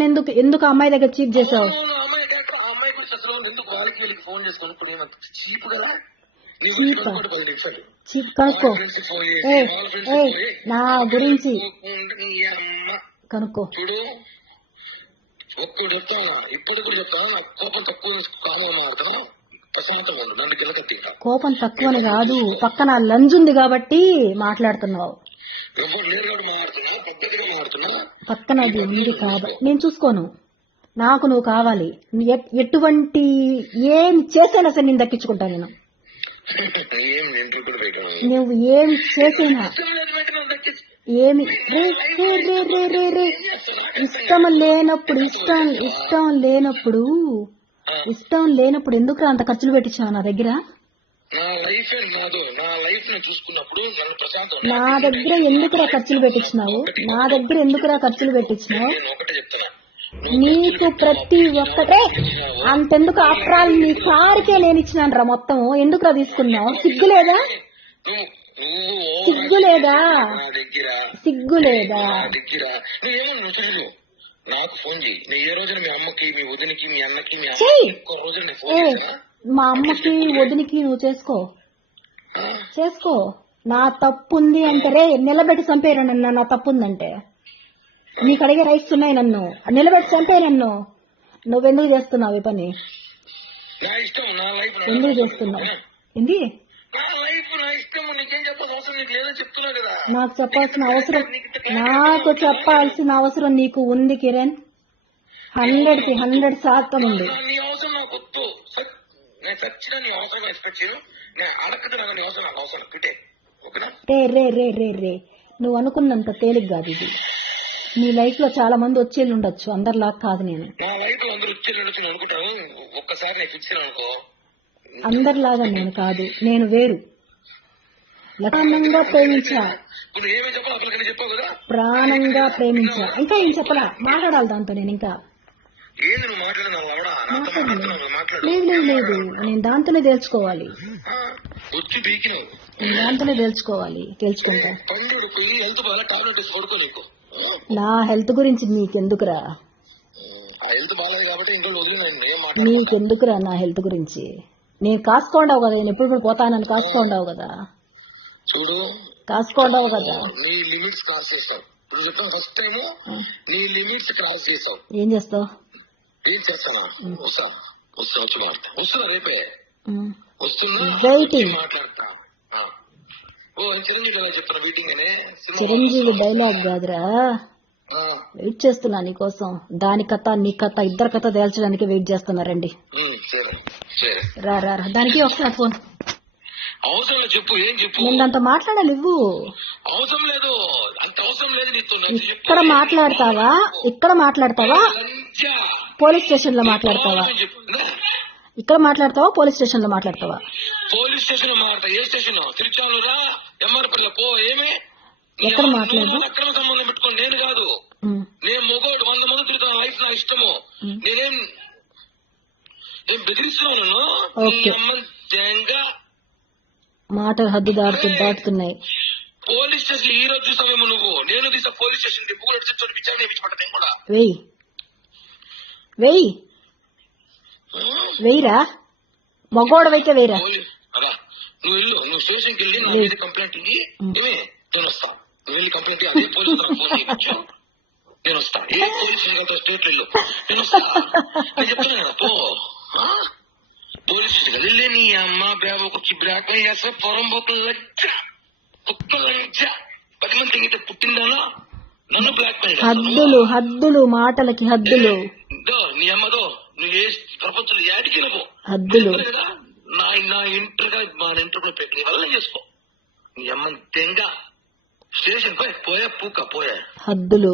Character ఎందుకు అమ్మాయి దగ్గర చీప్ చేసావు? అమ్మాయి క్యారెక్టర్ అమ్మాయి గురించి అసలు ఎందుకు వాళ్ళకి ఫోన్ చేసుకుని ఇప్పుడు ఏమంత చీప్ కదా చీప్ కనుక్కో. నా గురించి కనుక్కో. చూడు ఒక్కడు చెప్తాను, ఇప్పుడు కూడా చెప్తాను. నాకు కోపం తక్కువ కామని మాడతాను, ప్రశాంతంగా ఉండు. నన్ను గిలకత్తి కోపం తక్కువని కాదు, పక్కన లంజ్ ఉంది కాబట్టి మాట్లాడుతున్నావు. ఎవరు లేరు కూడా మాట్లాడుతున్నా, పద్ధతిగా మాట్లాడుతున్నా. పక్కన అది ఉంది కాబట్టి నేను చూసుకోను. నాకు నువ్వు కావాలి. ఎటువంటి ఏం చేసైనా సరే నేను దక్కించుకుంటా. నేను నువ్వు ఏం చేసినా ఏమి ఇష్టం లేనప్పుడు ఎందుకు అంత ఖర్చులు పెట్టించావు నా దగ్గర? నా దగ్గర ఎందుకురా ఖర్చులు పెట్టించినావు? నీకు ప్రతి ఒక్కటే అంతెందుకు? ఆఫ్టర్ ఆల్ నీ కారుకే నేను ఇచ్చినాను రా మొత్తం. ఎందుకురా తీసుకున్నావు? సిగ్గులేదా? మా అమ్మకి వదినికి నువ్వు చేసుకో. నా తప్పుంది అంటే రే నిలబెట్టి చంపేరు నన్ను. నా తప్పుందంటే నీకు అడిగే రైట్స్ ఉన్నాయి. నన్ను నిలబెట్టి చంపే. నువ్వెందుకు చేస్తున్నావు ఈ పని? ఎందుకు చేస్తున్నావు? ఏంది నాకు చెప్పాల్సిన అవసరం నీకు ఉంది కిరణ్. 100% ఉంది. రే నువ్వు అనుకున్నంత తేలిక కాదు ఇది. నీ లైఫ్ లో చాలా మంది వచ్చేళ్ళు ఉండొచ్చు, అందరిలాగా కాదు. నేను అందరిలాగా నేను కాదు, నేను వేరు. ప్రాణంగా ప్రేమించా. ఇంకా ఏం చెప్పలా? మాట్లాడాలి దాంతో. నేను ఇంకా లేదు, నేను దాంతోనే తేల్చుకోవాలి. తేల్చుకుంటా. నా హెల్త్ గురించి నీకెందుకురా? నా హెల్త్ గురించి నేను కాసుకోండావు కదా. నేను ఎప్పుడు కూడా పోతానని కాసుకోండావు కదా. ఏం చేస్తావు? చిరంజీవి డైలాగ్ కాదురా, వెయిట్ చేస్తున్నా నీకోసం. దాని కథ నీ కథ ఇద్దరు కథ తేల్చడానికి వెయిట్ చేస్తున్నారండి. రా దానికి వస్తున్నా ఫోన్. నేను దాంతో మాట్లాడాలి. ఇవ్వు. ఇక్కడ మాట్లాడతావా పోలీస్ స్టేషన్ లో మాట్లాడతావా? ఇక్కడ మాట్లాడతావా పోలీస్ స్టేషన్ లో మాట్లాడతావా? పోలీస్ స్టేషన్ లో మాట్లాడతా. ఏ స్టేషన్? తిరుచానూరా, ఎంఆర్పల్లి పో. ఏమి ఎక్కడ మాట్లాడు? అక్రమ సంబంధం పెట్టుకోండి. నేను కాదు, నేను మొగోడు. 100 మంది తిరుగుతాను. లైఫ్ నా ఇష్టము. నేనేం బెదిరిస్తున్నాను? మాటలు హద్దు దాటుతున్నాయి. పోలీస్ స్టేషన్ ఈ రోజు చూసావేమో నువ్వు. నేను తీసా పోలీస్ స్టేషన్ కూడా. వెయ్యిరా మగోడవైతే వెయ్యిరా. నువ్వు వెళ్ళు, నువ్వు స్టేషన్కి వెళ్ళి నా మీద కంప్లైంట్ ఇవ్వి. నేను వస్తా. నువ్వు వెళ్ళి కంప్లైంట్ అదే పోలీసు ఫోన్ చేయించు. నేను వస్తా. ఏ పోలీస్ స్టేట్ వెళ్ళు. నేను వస్తా. నేను చెప్తాను కదా పో. పోలీస్ స్టేషన్ వెళ్ళి నీ అమ్మ బ్యాబోకి వచ్చి బ్లాక్ మెయిల్ చేస్తా. పొరంబోకు లజ్జ, కుక్క లజ్జ. 10 మంది తెగితే పుట్టిందాలో నన్ను బ్లాక్ మెయిల్. హద్దులు మాటలకి హద్దులు. నీ అమ్మదో నువ్వు ఏ ప్రపంచంలో యాడికి వెళ్ళవు. హద్దులు కదా. నా ఇంటర్గా మా ఇంటర్లో పెట్టి వల్ల చేసుకో. నీ అమ్మ తెంగ స్టేషన్ పోయా పూక పోయా. హద్దులు.